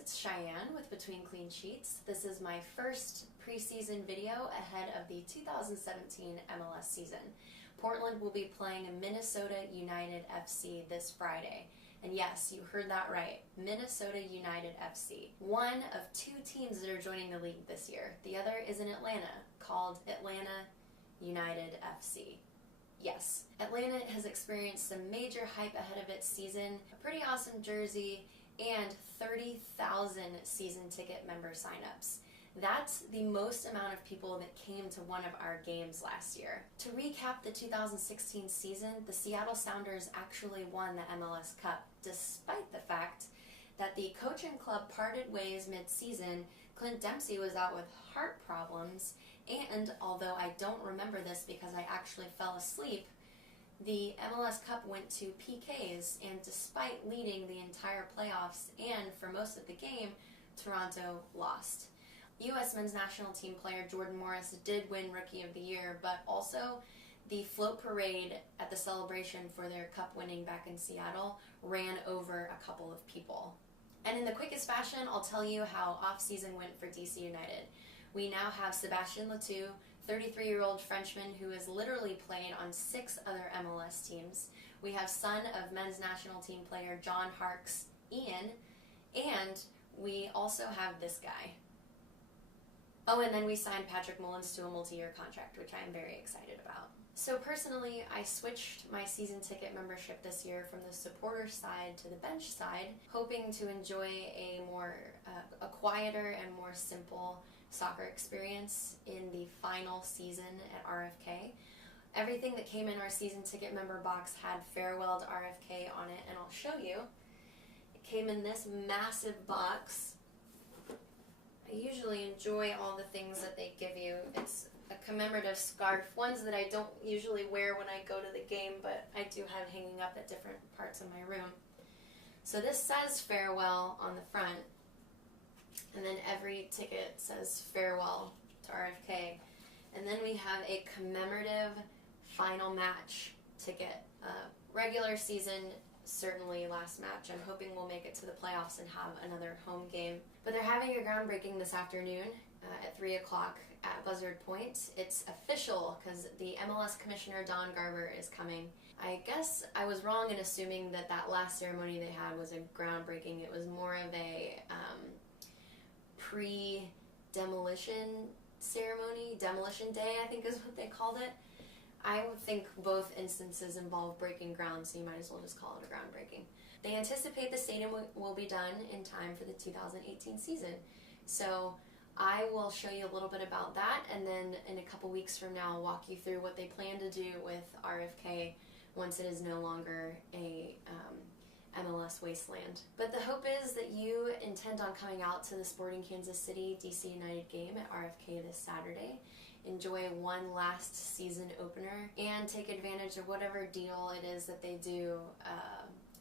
it's Cheyenne with Between Clean Sheets. This is my first preseason video ahead of the 2017 MLS season. Portland will be playing Minnesota United FC this Friday. And yes, you heard that right, Minnesota United FC. One of two teams that are joining the league this year. The other is in Atlanta, called Atlanta United FC. Yes, Atlanta has experienced some major hype ahead of its season, a pretty awesome jersey, and 30,000 season ticket member signups. That's the most amount of people that came to one of our games last year. To recap the 2016 season, the Seattle Sounders actually won the MLS Cup, despite the fact that the coaching club parted ways mid-season. Clint Dempsey was out with heart problems, and although I don't remember this because I actually fell asleep, the MLS Cup went to PKs, and despite leading the entire playoffs and for most of the game, Toronto lost. U.S. men's national team player Jordan Morris did win Rookie of the Year, but also the float parade at the celebration for their cup winning back in Seattle ran over a couple of people. And in the quickest fashion, I'll tell you how off-season went for DC United. We now have Sebastien Letou, 33-year-old Frenchman who has literally played on 6 other MLS teams. We have son of men's national team player John Harkes, Ian, and we also have this guy. Oh, and then we signed Patrick Mullins to a multi-year contract, which I am very excited about. So personally, I switched my season ticket membership this year from the supporter side to the bench side, hoping to enjoy a quieter and more simple soccer experience in the final season at RFK. Everything that came in our season ticket member box had farewell to RFK on it, and I'll show you. It came in this massive box. I usually enjoy all the things that they give you. It's a commemorative scarf, ones that I don't usually wear when I go to the game, but I do have hanging up at different parts of my room. So this says farewell on the front, and then every ticket says farewell to RFK. And then we have a commemorative final match ticket. Regular season, certainly last match. I'm hoping we'll make it to the playoffs and have another home game. But they're having a groundbreaking this afternoon at 3 o'clock at Buzzard Point. It's official because the MLS Commissioner Don Garber is coming. I guess I was wrong in assuming that last ceremony they had was a groundbreaking. It was more of a pre-demolition ceremony. Demolition Day, I think is what they called it. I would think both instances involve breaking ground, so you might as well just call it a groundbreaking. They anticipate the stadium will be done in time for the 2018 season. So I will show you a little bit about that, and then in a couple weeks from now, I'll walk you through what they plan to do with RFK once it is no longer a MLS wasteland. But the hope is that you intend on coming out to the Sporting Kansas City DC United game at RFK this Saturday. Enjoy one last season opener and take advantage of whatever deal it is that they do,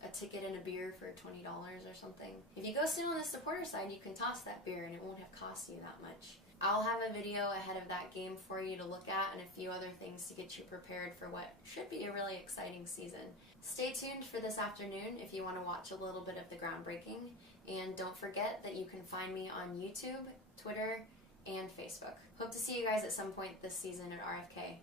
a ticket and a beer for $20 or something. If you go sit on the supporter side, you can toss that beer and it won't have cost you that much. I'll have a video ahead of that game for you to look at and a few other things to get you prepared for what should be a really exciting season. Stay tuned for this afternoon if you want to watch a little bit of the groundbreaking, and don't forget that you can find me on YouTube, Twitter, and Facebook. Hope to see you guys at some point this season at RFK.